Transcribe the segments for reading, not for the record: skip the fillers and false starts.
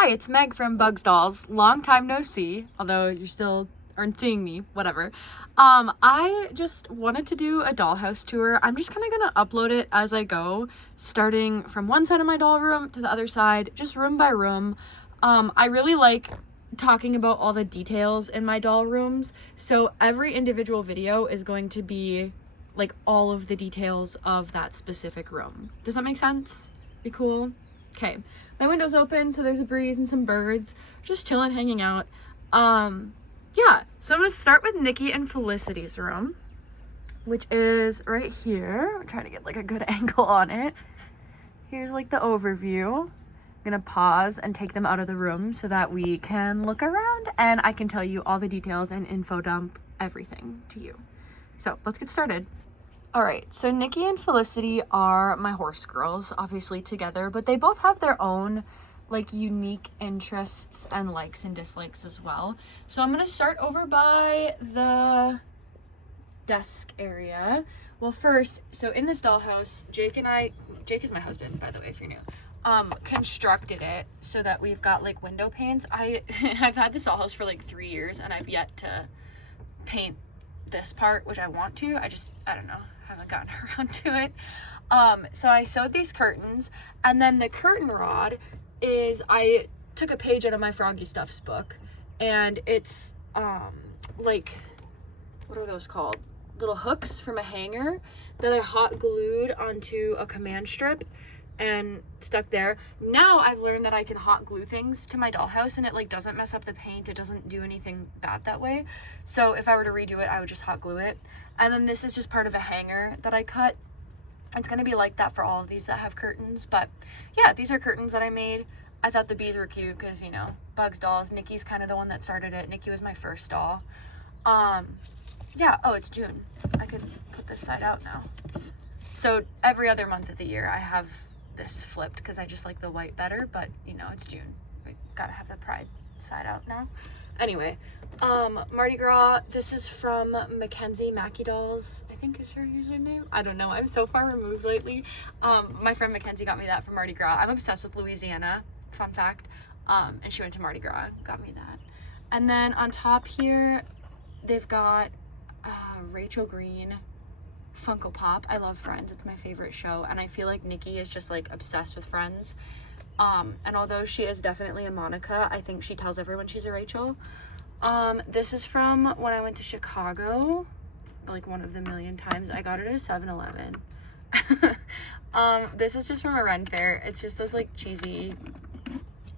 Hi, it's Meg from Bugs Dolls. Long time no see, although you still aren't seeing me, whatever. I just wanted to do a dollhouse tour. I'm just kind of gonna upload it as I go, starting from one side of my doll room to the other side, just room by room. I really like talking about all the details in my doll rooms, so every individual video is going to be like all of the details of that specific room. Does that make sense? Be cool? Okay, my window's open, so there's a breeze and some birds just chilling, hanging out. Yeah, so I'm gonna start with Niki and Felicity's room, which is right here. I'm trying to get like a good angle on it. Here's like the overview. I'm gonna pause and take them out of the room so that we can look around and I can tell you all the details and info dump everything to you. So let's get started. All right, so Niki and Felicity are my horse girls, obviously together, but they both have their own like unique interests and likes and dislikes as well. So I'm gonna start over by the desk area. Well, first, so in this dollhouse, Jake is my husband, by the way, if you're new, constructed it so that we've got like window panes. I've had this dollhouse for like 3 years and I've yet to paint this part, which I want to. I don't know, haven't gotten around to it. So I sewed these curtains, and then the curtain rod is, I took a page out of my Froggy Stuffs book, and it's like, what are those called? Little hooks from a hanger that I hot glued onto a command strip and stuck there. Now I've learned that I can hot glue things to my dollhouse and it like doesn't mess up the paint. It doesn't do anything bad that way. So if I were to redo it, I would just hot glue it. And then this is just part of a hanger that I cut. It's gonna be like that for all of these that have curtains. But yeah, these are curtains that I made. I thought the bees were cute because, you know, Bugs Dolls. Niki's kind of the one that started it. Niki was my first doll. Yeah, oh, it's June. I could put this side out now. So every other month of the year I have this flipped because I just like the white better, but you know, it's June. We gotta have the pride side out now. Anyway, Mardi Gras, this is from Mackenzie Mackie Dolls, I think is her username. I don't know, I'm so far removed lately. My friend Mackenzie got me that from Mardi Gras. I'm obsessed with Louisiana, fun fact. And she went to Mardi Gras, got me that. And then on top here, they've got Rachel Green Funko Pop. I love Friends. It's my favorite show, and I feel like Niki is just like obsessed with Friends. And although she is definitely a Monica, I think she tells everyone she's a Rachel. This is from when I went to Chicago, like one of the million times. I got it at a 7-Eleven. This is just from a Ren Fair. It's just those like cheesy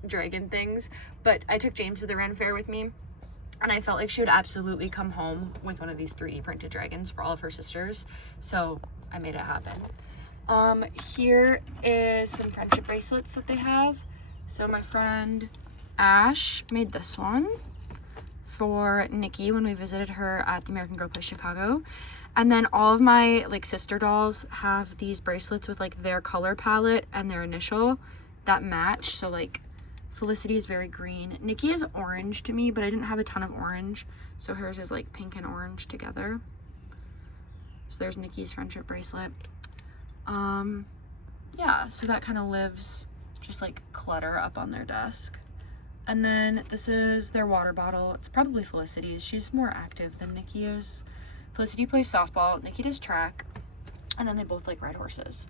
dragon things, but I took James to the Ren Fair with me, and I felt like she would absolutely come home with one of these 3D printed dragons for all of her sisters. So I made it happen. Here is some friendship bracelets that they have. So my friend Ash made this one for Niki when we visited her at the American Girl Place Chicago. And then all of my like sister dolls have these bracelets with like their color palette and their initial that match. So like Felicity is very green. Niki is orange to me, but I didn't have a ton of orange, so hers is like pink and orange together. So there's Niki's friendship bracelet. Yeah, so that kind of lives just like clutter up on their desk. And then this is their water bottle. It's probably Felicity's. She's more active than Niki is. Felicity plays softball, Niki does track, and then they both like ride horses.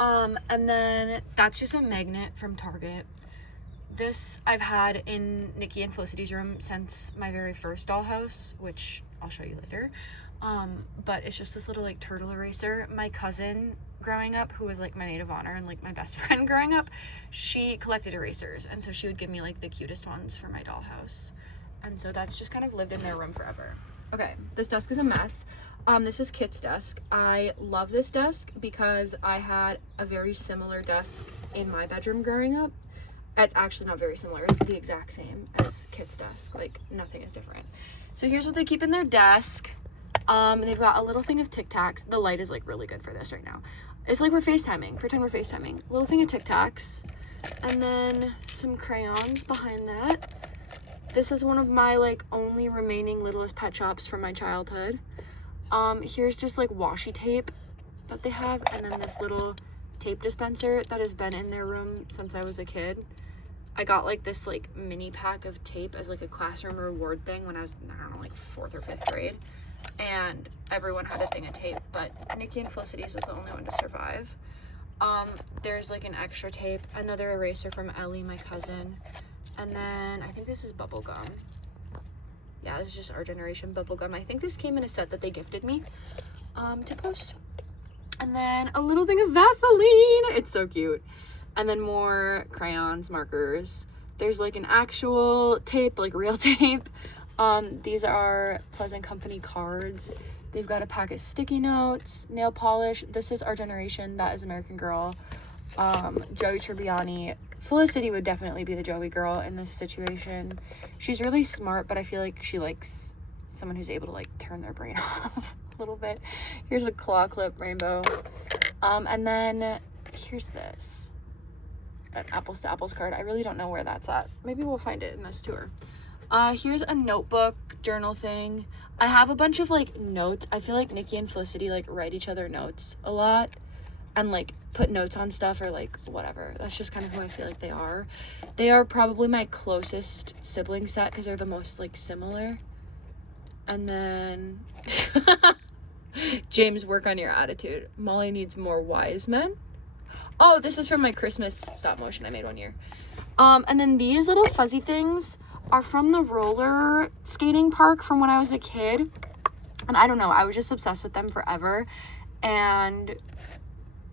And then that's just a magnet from Target. This I've had in Niki and Felicity's room since my very first dollhouse, which I'll show you later. But it's just this little like turtle eraser. My cousin growing up, who was like my maid of honor and like my best friend growing up, she collected erasers, and so she would give me like the cutest ones for my dollhouse. And so that's just kind of lived in their room forever. Okay, this desk is a mess. This is Kit's desk. I love this desk because I had a very similar desk in my bedroom growing up. It's actually not very similar. It's the exact same as Kit's desk. Like, nothing is different. So here's what they keep in their desk. They've got a little thing of Tic Tacs. The light is like really good for this right now. It's like we're FaceTiming. Pretend we're FaceTiming. A little thing of Tic Tacs. And then some crayons behind that. This is one of my like only remaining Littlest Pet Shops from my childhood. Here's just like washi tape that they have. And then this little tape dispenser that has been in their room since I was a kid. I got like this like mini pack of tape as like a classroom reward thing when I was, I don't know, like 4th or 5th grade. And everyone had a thing of tape, but Niki and Felicity's was the only one to survive. There's like an extra tape, another eraser from Ellie, my cousin, and then I think this is bubble gum. Yeah, this is just our generation bubble gum. I think this came in a set that they gifted me to post. And then a little thing of Vaseline. It's so cute. And then more crayons, markers. There's like an actual tape, like real tape. These are Pleasant Company cards. They've got a pack of sticky notes, nail polish. This is Our Generation. That is American Girl. Joey Tribbiani. Felicity would definitely be the Joey girl in this situation. She's really smart, but I feel like she likes someone who's able to like turn their brain off a little bit. Here's a claw clip rainbow. And then here's this. An apples to apples card. I really don't know where that's at. Maybe we'll find it in this tour. Here's a notebook journal thing. I have a bunch of like notes. I feel like Niki and Felicity like write each other notes a lot and like put notes on stuff or like whatever. That's just kind of who I feel like they are. They are probably my closest sibling set because they're the most like similar. And then James, work on your attitude. Molly needs more wise men. Oh, this is from my Christmas stop motion I made one year. And then these little fuzzy things are from the roller skating park from when I was a kid. And I don't know, I was just obsessed with them forever. And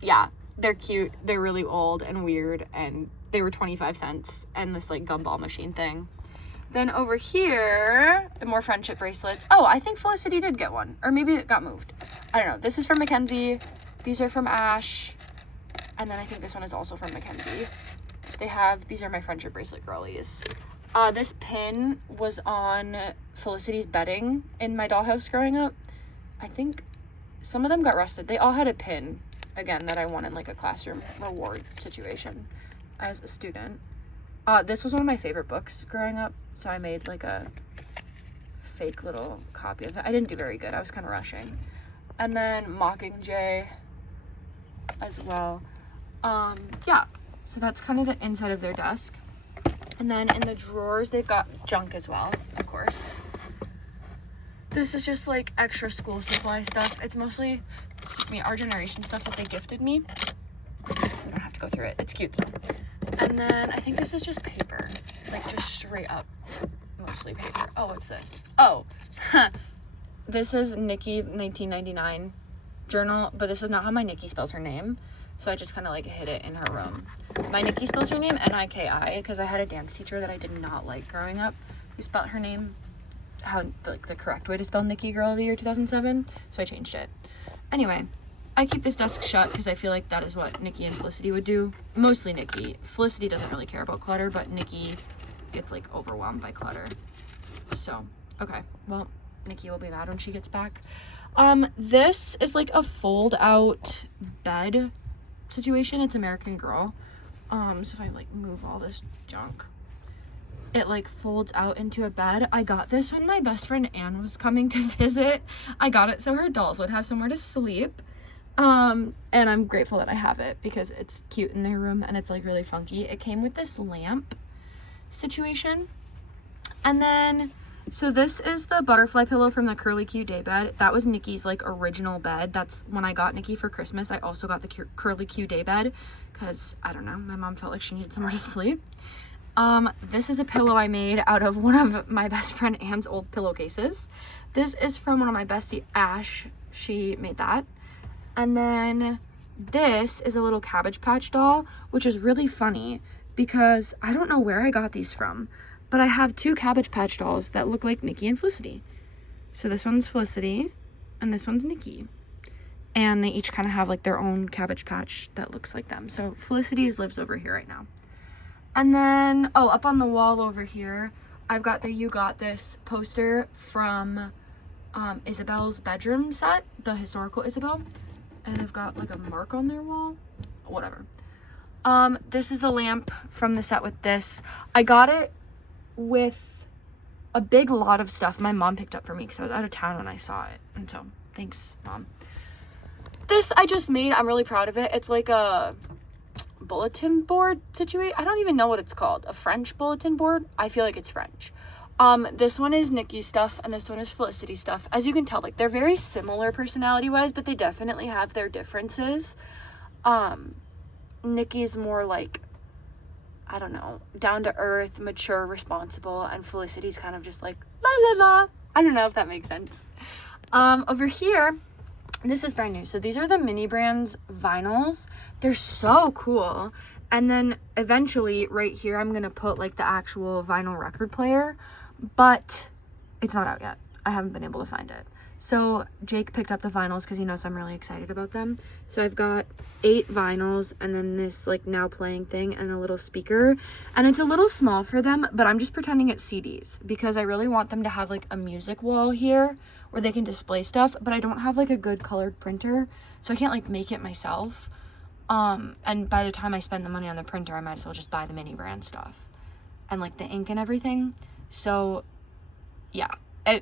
yeah, they're cute. They're really old and weird. And they were 25 cents. And this like gumball machine thing. Then over here, more friendship bracelets. Oh, I think Felicity did get one. Or maybe it got moved. I don't know. This is from Mackenzie. These are from Ash. And then I think this one is also from Mackenzie. These are my friendship bracelet girlies. This pin was on Felicity's bedding in my dollhouse growing up. I think some of them got rusted. They all had a pin, again, that I won in like a classroom reward situation as a student. This was one of my favorite books growing up, so I made like a fake little copy of it. I didn't do very good. I was kind of rushing. And then Mockingjay as well. Yeah, so that's kind of the inside of their desk. And then in the drawers, they've got junk as well, of course. This is just like extra school supply stuff. It's mostly, Our Generation stuff that they gifted me. We don't have to go through it. It's cute though. And then I think this is just paper, like just straight up, mostly paper. Oh, what's this? Oh, this is Niki 1999 journal, but this is not how my Niki spells her name. So I just kind of like hid it in her room. My Niki spells her name Niki because I had a dance teacher that I did not like growing up who spelled her name the correct way to spell Niki Girl of the year 2007. So I changed it. Anyway, I keep this desk shut because I feel like that is what Niki and Felicity would do. Mostly Niki. Felicity doesn't really care about clutter, but Niki gets like overwhelmed by clutter. So, okay. Well, Niki will be mad when she gets back. This is like a fold out bed situation. It's American Girl. So if I like move all this junk, it like folds out into a bed. I got this when my best friend Anne was coming to visit. I got it so her dolls would have somewhere to sleep. And I'm grateful that I have it because it's cute in their room and it's like really funky. It came with this lamp situation. And then, so this is the butterfly pillow from the Curly Q day bed. That was Niki's like original bed. That's when I got Niki for Christmas. I also got the Curly Q day bed because I don't know, my mom felt like she needed somewhere to sleep. This is a pillow I made out of one of my best friend Anne's old pillowcases. This is from one of my bestie, Ash. She made that. And then this is a little Cabbage Patch doll, which is really funny because I don't know where I got these from, but I have two Cabbage Patch dolls that look like Niki and Felicity. So this one's Felicity and this one's Niki. And they each kind of have like their own Cabbage Patch that looks like them. So Felicity's lives over here right now. And then, oh, up on the wall over here, I've got the You Got This poster from Isabel's bedroom set, the historical Isabel. And I've got like a mark on their wall, whatever. This is the lamp from the set with this. I got it with a big lot of stuff my mom picked up for me because I was out of town when I saw it. And so, thanks, Mom. This I just made. I'm really proud of it. It's like a bulletin board situation. I don't even know what it's called. A French bulletin board. I feel like it's French. This one is Niki's stuff, and this one is Felicity stuff. As you can tell, like, they're very similar personality-wise, but they definitely have their differences. Niki's more, like, I don't know, down-to-earth, mature, responsible, and Felicity's kind of just like, la la la. I don't know if that makes sense. Over here, this is brand new. So these are the Mini Brands vinyls. They're so cool. And then eventually, right here, I'm going to put, like, the actual vinyl record player. But it's not out yet. I haven't been able to find it. So Jake picked up the vinyls because he knows I'm really excited about them. So I've got 8 vinyls and then this, like, now playing thing and a little speaker. And it's a little small for them, but I'm just pretending it's CDs because I really want them to have, like, a music wall here where they can display stuff. But I don't have, like, a good colored printer, so I can't, like, make it myself. And by the time I spend the money on the printer, I might as well just buy the Mini Brand stuff and, like, the ink and everything. So, yeah,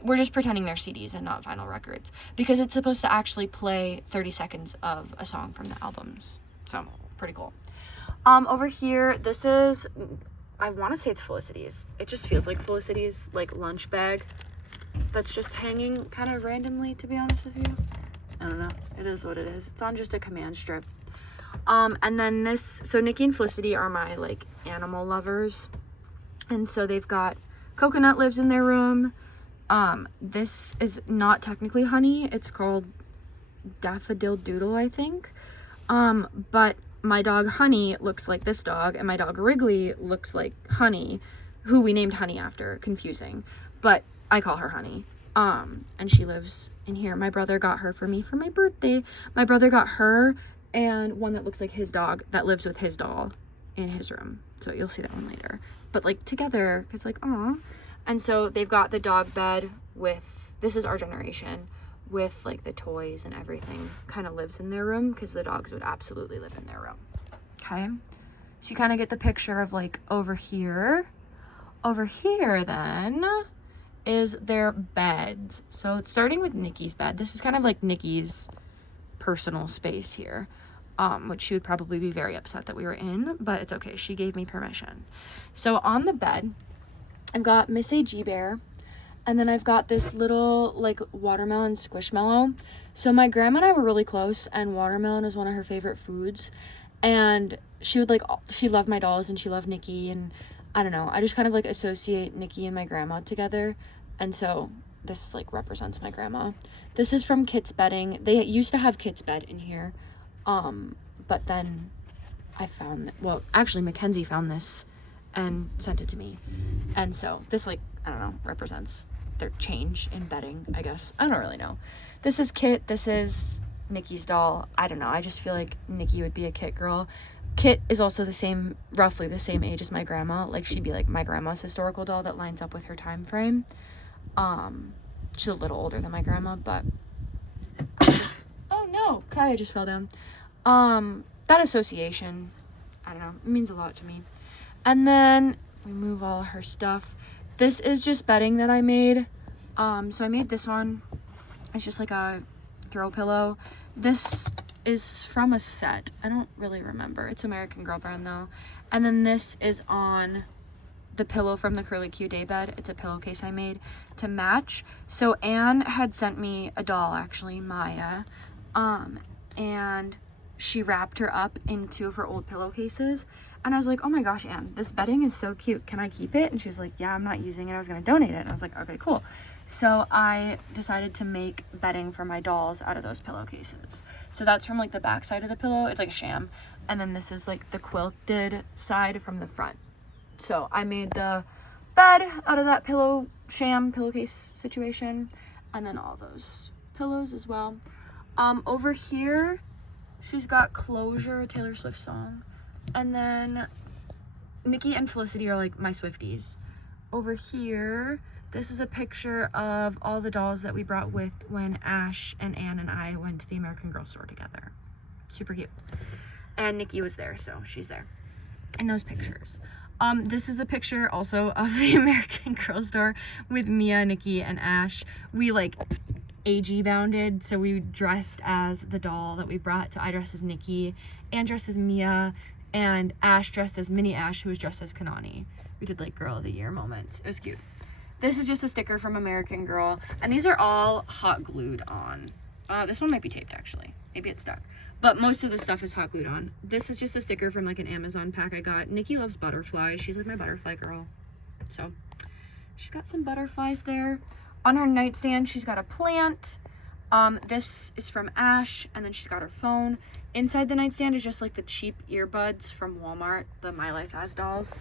we're just pretending they're CDs and not vinyl records because it's supposed to actually play 30 seconds of a song from the albums. So, pretty cool. Over here, this is, I want to say it's Felicity's. It just feels like Felicity's, like, lunch bag that's just hanging kind of randomly, to be honest with you. I don't know. It is what it is. It's on just a command strip. And then this, so Niki and Felicity are my, like, animal lovers. And so they've got Coconut lives in their room. This is not technically honey. It's called Daffodil Doodle, I think. But my dog Honey looks like this dog, and my dog Wrigley looks like Honey, who we named Honey after. Confusing. But I call her Honey. And she lives in here. My brother got her for me for my birthday. My brother got her and one that looks like his dog that lives with his doll in his room. So you'll see that one later. But, like, together, because, like, aw. And so they've got the dog bed with, this is our generation, with, like, the toys and everything kind of lives in their room because the dogs would absolutely live in their room. Okay? So you kind of get the picture of, like, over here. Over here, then, is their beds. So starting with Niki's bed. This is kind of like Niki's personal space here. Which she would probably be very upset that we were in, but it's okay. She gave me permission. So on the bed, I've got Miss A.G. Bear, and then I've got this little, like, watermelon squishmallow. So my grandma and I were really close, and watermelon is one of her favorite foods. And she would, like, she loved my dolls, and she loved Niki, and I don't know. I just kind of, like, associate Niki and my grandma together. And so this, like, represents my grandma. This is from Kit's Bedding. They used to have Kit's Bed in here. But then I found that, well, actually Mackenzie found this and sent it to me. And so this, like, I don't know, represents their change in bedding, I guess. I don't really know. This is Kit. This is Niki's doll. I don't know. I just feel like Niki would be a Kit girl. Kit is also the same, roughly the same age as my grandma. Like, she'd be like my grandma's historical doll that lines up with her time frame. She's a little older than my grandma, but oh no, Kaya just fell down. That association, I don't know, it means a lot to me. And then we move all her stuff. This is just bedding that I made. So I made this one. It's just like a throw pillow. This is from a set. I don't really remember. It's American Girl brand though. And then this is on the pillow from the Curly Q Day Bed. It's a pillowcase I made to match. So Anne had sent me a doll, actually, Maya. And she wrapped her up in 2 of her old pillowcases. And I was like, oh my gosh, Anne, this bedding is so cute. Can I keep it? And she was like, yeah, I'm not using it. I was going to donate it. And I was like, okay, cool. So I decided to make bedding for my dolls out of those pillowcases. So that's from, like, the back side of the pillow. It's like a sham. And then this is, like, the quilted side from the front. So I made the bed out of that pillowcase situation. And then all those pillows as well. Over here, she's got Closure, Taylor Swift song. And then Niki and Felicity are, like, my Swifties. Over here, this is a picture of all the dolls that we brought with when Ash and Anne and I went to the American Girl store together. Super cute. And Niki was there, so she's there in those pictures. This is a picture also of the American Girl store with Mia, Niki, and Ash. We, like, AG bounded, so we dressed as the doll that we brought. So I dressed as Niki, Anne dressed as Mia, and Ash dressed as Mini Ash, who was dressed as Kanani. We did like Girl of the Year moments. It was cute. This is just a sticker from American Girl, and these are all hot glued on. This one might be taped actually. Maybe it's stuck. But most of the stuff is hot glued on. This is just a sticker from like an Amazon pack I got. Niki loves butterflies. She's like my butterfly girl. So she's got some butterflies there. On her nightstand, she's got a plant. This is from Ash, and then she's got her phone. Inside the nightstand is just like the cheap earbuds from Walmart, the My Life As dolls.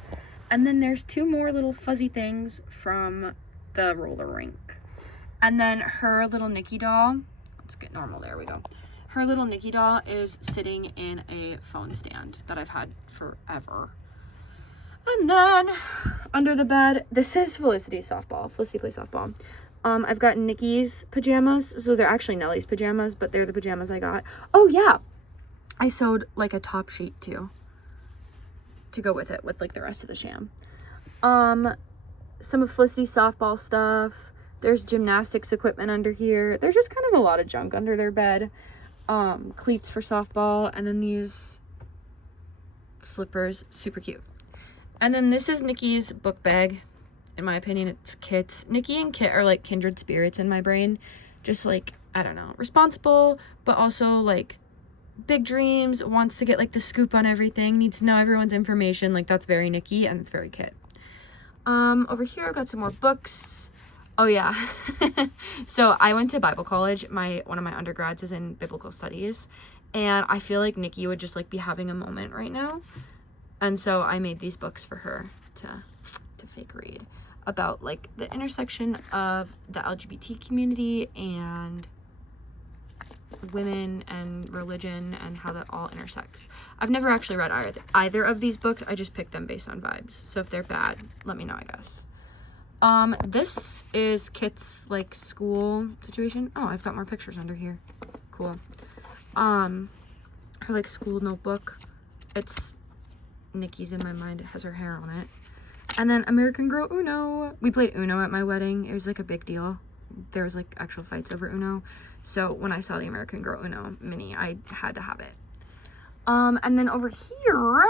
And then there's two more little fuzzy things from the roller rink. And then her little Niki doll, let's get normal, there we go. Her little Niki doll is sitting in a phone stand that I've had forever. And then under the bed, this is Felicity's softball. Felicity plays softball. I've got Niki's pajamas. So they're actually Nellie's pajamas, but they're the pajamas I got. Oh yeah, I sewed like a top sheet too to go with it, with like the rest of the sham. Some of Felicity's softball stuff. There's gymnastics equipment under here. There's just kind of a lot of junk under their bed. Cleats for softball, and then these slippers, super cute. And then this is Niki's book bag. In my opinion, it's Kit's. Niki and Kit are like kindred spirits in my brain. Just like, I don't know, responsible, but also like big dreams, wants to get like the scoop on everything, needs to know everyone's information. Like that's very Niki and it's very Kit. Over here I've got some more books. Oh yeah. So I went to Bible college. One of my undergrads is in biblical studies, and I feel like Niki would just like be having a moment right now. And so I made these books for her to fake read about like the intersection of the LGBT community and women and religion and how that all intersects. I've never actually read either of these books. I just picked them based on vibes. So if they're bad, let me know, I guess. This is Kit's like school situation. Oh, I've got more pictures under here. Cool. Her like school notebook. It's Niki's in my mind. It has her hair on it. And then American Girl Uno. We played Uno at my wedding. It was like a big deal. There was like actual fights over Uno. So when I saw the American Girl Uno mini, I had to have it. And then over here,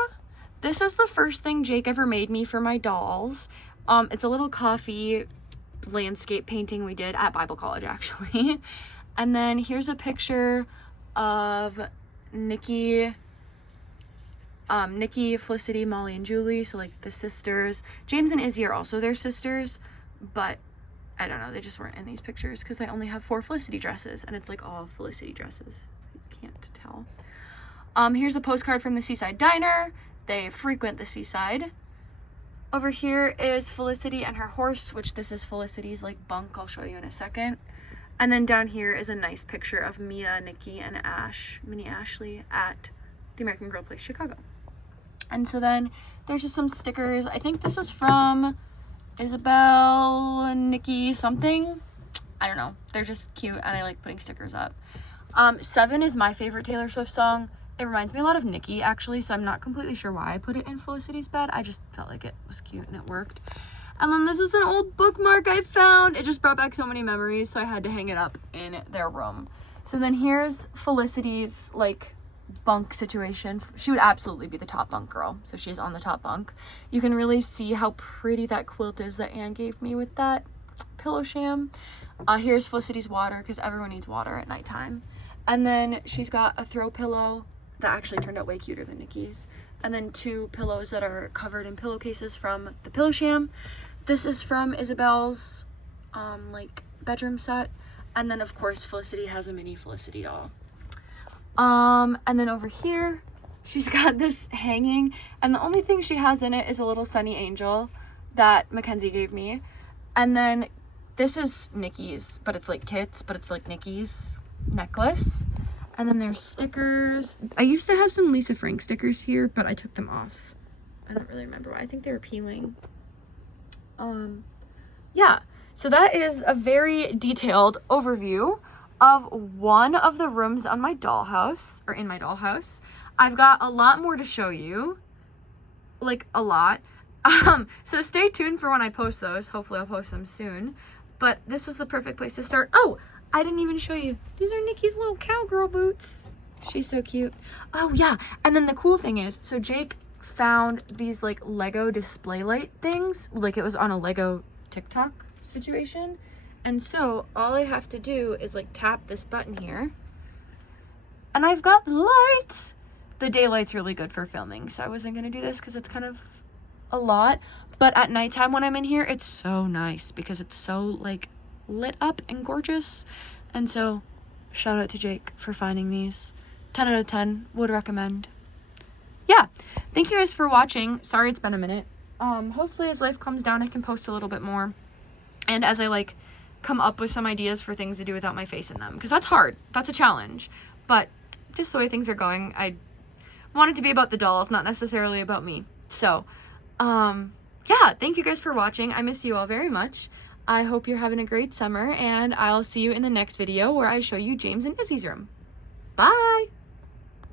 this is the first thing Jake ever made me for my dolls. It's a little coffee landscape painting we did at Bible college, actually. And then here's a picture of Niki, Felicity, Molly, and Julie. So like the sisters. James and Izzy are also their sisters, but I don't know, they just weren't in these pictures because I only have 4 Felicity dresses, and it's like all Felicity dresses. You can't tell. Here's a postcard from the Seaside Diner. They frequent the seaside. Over here is Felicity and her horse, which this is Felicity's like bunk. I'll show you in a second. And then down here is a nice picture of Mia, Niki, and Ash, Mini Ashley, at the American Girl Place Chicago. And so then there's just some stickers. I think this is from Isabel, Niki, something. I don't know. They're just cute, and I like putting stickers up. 7 is my favorite Taylor Swift song. It reminds me a lot of Niki, actually, so I'm not completely sure why I put it in Felicity's bed. I just felt like it was cute and it worked. And then this is an old bookmark I found. It just brought back so many memories, so I had to hang it up in their room. So then here's Felicity's, like, bunk situation. She would absolutely be the top bunk girl, so she's on the top bunk. You can really see how pretty that quilt is that Anne gave me with that pillow sham. Here's Felicity's water, because everyone needs water at nighttime. And then she's got a throw pillow that actually turned out way cuter than Niki's. And then 2 pillows that are covered in pillowcases from the pillow sham. This is from Isabel's like bedroom set. And then of course Felicity has a mini Felicity doll. And then over here she's got this hanging, and the only thing she has in it is a little sunny angel that Mackenzie gave me. And then this is Niki's, but it's like Kit's, but it's like Niki's necklace. And then there's stickers. I used to have some Lisa Frank stickers here, but I took them off. I don't really remember why. I think they were peeling. Yeah, so that is a very detailed overview of one of the rooms on my dollhouse, or in my dollhouse. I've got a lot more to show you, like a lot. So stay tuned for when I post those. Hopefully I'll post them soon. But this was the perfect place to start. Oh, I didn't even show you. These are Niki's little cowgirl boots. She's so cute. Oh yeah, and then the cool thing is, so Jake found these like Lego display light things, like it was on a Lego TikTok situation. And so all I have to do is like tap this button here and I've got lights. The daylight's really good for filming, so I wasn't gonna do this because it's kind of a lot, but at nighttime when I'm in here, it's so nice because it's so like lit up and gorgeous. And so shout out to Jake for finding these. 10 out of 10, would recommend. Yeah, thank you guys for watching. Sorry it's been a minute. Hopefully as life calms down I can post a little bit more, and as I like come up with some ideas for things to do without my face in them, because that's hard, that's a challenge. But just the way things are going, I want it to be about the dolls, not necessarily about me. So yeah, thank you guys for watching. I miss you all very much. I hope you're having a great summer, and I'll see you in the next video where I show you James and Izzy's room. Bye!